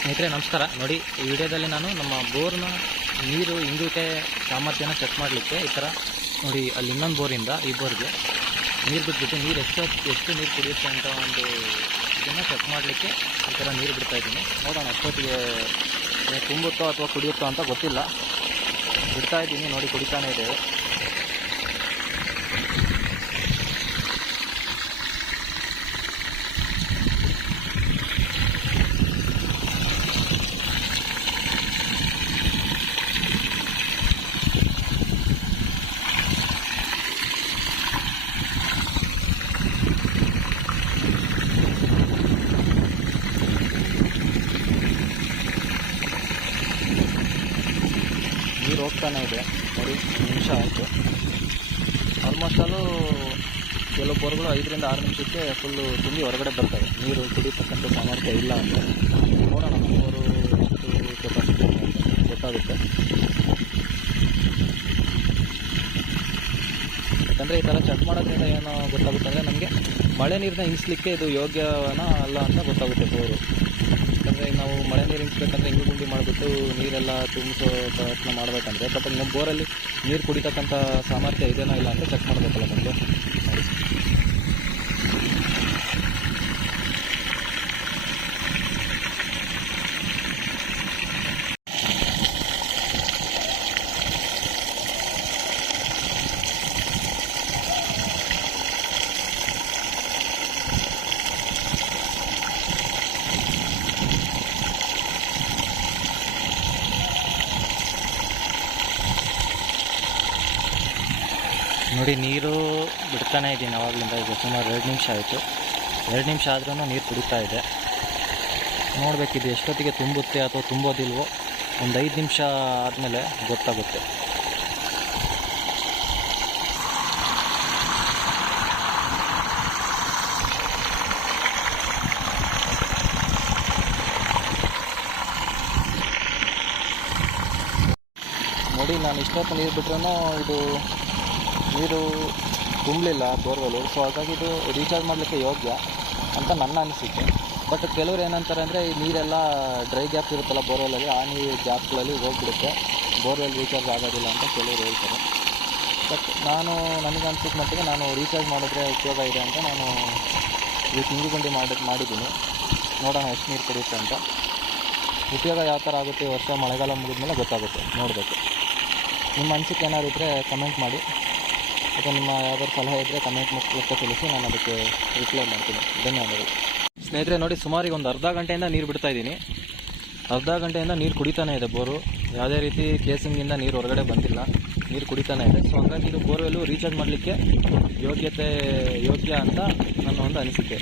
ಸ್ನೇಹಿತರೆ ನಮಸ್ಕಾರ. ನೋಡಿ, ಈ ವಿಡಿಯೋದಲ್ಲಿ ನಾನು ನಮ್ಮ ಬೋರ್ನ ನೀರು ಇಂಗುವಿಕೆ ಸಾಮರ್ಥ್ಯನ ಚೆಕ್ ಮಾಡಲಿಕ್ಕೆ ಈ ಥರ ನೋಡಿ, ಅಲ್ಲಿ ಇನ್ನೊಂದು ಬೋರಿಂದ ಈ ಬೋರ್ಗೆ ನೀರು ಬಿಟ್ಬಿಟ್ಟು ನೀರು ಎಷ್ಟು ನೀರು ಕುಡಿಯುತ್ತೆ ಅಂತ ಒಂದು ಇದನ್ನು ಚೆಕ್ ಮಾಡಲಿಕ್ಕೆ ಈ ಥರ ನೀರು ಬಿಡ್ತಾಯಿದ್ದೀನಿ. ನೋಡೋಣ ಅಷ್ಟೊತ್ತಿಗೆ ತುಂಬುತ್ತೋ ಅಥವಾ ಕುಡಿಯುತ್ತೋ ಅಂತ ಗೊತ್ತಿಲ್ಲ. ಬಿಡ್ತಾಯಿದ್ದೀನಿ, ನೋಡಿ ಕುಡಿತಾನೇ ಇದೆ. ನೀರು ಹೋಗ್ತಾನೆ ಇದೆ ನೋಡಿ, ನಿಮಿಷ ಆಯಿತು. ಆಲ್ಮೋಸ್ಟ್ ಅಲ್ಲೂ ಕೆಲವು ಬೋರ್ಗಳು 5 ರಿಂದ 6 ನಿಮಿಷಕ್ಕೆ ಫುಲ್ಲು ತುಂಬಿ ಹೊರಗಡೆ ಬರ್ತವೆ. ನೀರು ಕುಡಿತಕ್ಕಂಥ ಸಾಮರ್ಥ್ಯ ಇಲ್ಲ ಅಂತ ನೋಡೋಣ. ನಮ್ಮವರು ಎಷ್ಟು ಕೆಪಾಸಿಟಿ ಅಂತ ಗೊತ್ತಾಗುತ್ತೆ. ಯಾಕಂದರೆ ಈ ಥರ ಚೆಕ್ ಮಾಡೋದ್ರಿಂದ ಏನು ಗೊತ್ತಾಗುತ್ತೆ ಅಂದರೆ ನಮಗೆ ಮಳೆ ನೀರನ್ನ ಹಿಂಗಿಸ್ಲಿಕ್ಕೆ ಇದು ಯೋಗ್ಯನ ಅಲ್ಲ ಅಂತ ಗೊತ್ತಾಗುತ್ತೆ ಬೋರು. ಯಾಕಂದರೆ ನಾವು ಮಳೆ ನೀರು ಹಿಂಗಿಸ್ಬೇಕಂದ್ರೆ ಹಿಂಗು ಗುಂಡಿ ಮಾಡಿಬಿಟ್ಟು ನೀರೆಲ್ಲ ತುಂಬಿಸೋ ಪ್ರಯತ್ನ ಮಾಡಬೇಕಂದ್ರೆ, ಬಟ್ ನಮ್ಮ ಬೋರಲ್ಲಿ ನೀರು ಕುಡಿತಕ್ಕಂಥ ಸಾಮರ್ಥ್ಯ ಇದೆನೋ ಇಲ್ಲ ಅಂತ ಚೆಕ್ ಮಾಡಬೇಕಲ್ಲ ನಮಗೆ. ನೋಡಿ, ನೀರು ಬಿಡ್ತಾನೇ ಇದ್ದೀನಿ ಆವಾಗಲಿಂದ. ಈಗ ಸುಮಾರು 2 ನಿಮಿಷ ಆಯಿತು. 2 ನಿಮಿಷ ಆದ್ರೂ ನೀರು ಕುಡಿತಾ ಇದೆ. ನೋಡಬೇಕಿದು ಎಷ್ಟೊತ್ತಿಗೆ ತುಂಬುತ್ತೆ ಅಥವಾ ತುಂಬೋದಿಲ್ವೋ. ಒಂದು 5 ನಿಮಿಷ ಆದಮೇಲೆ ಗೊತ್ತಾಗುತ್ತೆ. ನೋಡಿ, ನಾನು ಇಷ್ಟೊತ್ತು ನೀರು ಬಿಟ್ರೂ ಇದು ನೀರು ತುಂಬಲಿಲ್ಲ ಬೋರ್ವೆಲ್ಲು. ಸೊ ಹಾಗಾಗಿ ಇದು ರೀಚಾರ್ಜ್ ಮಾಡಲಿಕ್ಕೆ ಯೋಗ್ಯ ಅಂತ ನನ್ನ ಅನಿಸಿಕೆ. ಬಟ್ ಕೆಲವ್ರು ಏನಂತಾರೆ ಅಂದರೆ ಈ ನೀರೆಲ್ಲ ಡ್ರೈ ಗ್ಯಾಪ್ ಇರುತ್ತಲ್ಲ ಬೋರ್ವೆಲ್ಲಲ್ಲಿ, ಆ ನೀರು ಗ್ಯಾಪ್ಗಳಲ್ಲಿ ಹೋಗಿಬಿಡುತ್ತೆ, ಬೋರ್ವೆಲ್ ರೀಚಾರ್ಜ್ ಆಗೋದಿಲ್ಲ ಅಂತ ಕೆಲವರು ಹೇಳ್ತಾರೆ. ಬಟ್ ನನಗೆ ಅನಿಸಿದ ಮಟ್ಟಿಗೆ ನಾನು ರೀಚಾರ್ಜ್ ಮಾಡಿದ್ರೆ ಉಪಯೋಗ ಇದೆ ಅಂತ ನಾನು ಇದಕ್ಕೆ ಹಿಂಗುಗುಂಡಿ ಮಾಡಿದ್ದೀನಿ. ನೋಡೋಣ ಎಷ್ಟು ನೀರು ಕುಡಿಯುತ್ತೆ ಅಂತ. ಉಪಯೋಗ ಯಾವ ಥರ ಆಗುತ್ತೆ ವರ್ಷ ಮಳೆಗಾಲ ಮುಗಿದ್ಮೇಲೆ ಗೊತ್ತಾಗುತ್ತೆ, ನೋಡಬೇಕು. ನಿಮ್ಮ ಅನಿಸಿಕೆ ಏನಾದ್ರು ಇದ್ದರೆ ಕಮೆಂಟ್ ಮಾಡಿ, ಅಥವಾ ನಿಮ್ಮ ಯಾವ್ದಾದ್ರು ಸಲಹೆ ಇದ್ದರೆ ಕಮೆಂಟ್ ಮೂಲಕ ತಿಳಿಸಿ, ನಾನು ಅದಕ್ಕೆ ರಿಪ್ಲೈ ಮಾಡ್ತೀನಿ. ಧನ್ಯವಾದಗಳು. ಸ್ನೇಹಿತರೆ ನೋಡಿ, ಸುಮಾರಿಗೆ ಒಂದು ಅರ್ಧ ಗಂಟೆಯಿಂದ ನೀರು ಬಿಡ್ತಾಯಿದ್ದೀನಿ. ಅರ್ಧ ಗಂಟೆಯಿಂದ ನೀರು ಕುಡಿತಾನೇ ಇದೆ ಬೋರು. ಯಾವುದೇ ರೀತಿ ಕೇಸಿಂಗಿಂದ ನೀರು ಹೊರಗಡೆ ಬಂದಿಲ್ಲ, ನೀರು ಕುಡಿತಾನೇ ಇದೆ. ಸೊ ಹಾಗಾಗಿ ಇದು ಬೋರ್ವೆಲ್ಲು ರೀಚಾರ್ಜ್ ಮಾಡಲಿಕ್ಕೆ ಯೋಗ್ಯ ಅಂತ ನನ್ನ ಒಂದು ಅನಿಸಿಕೆ.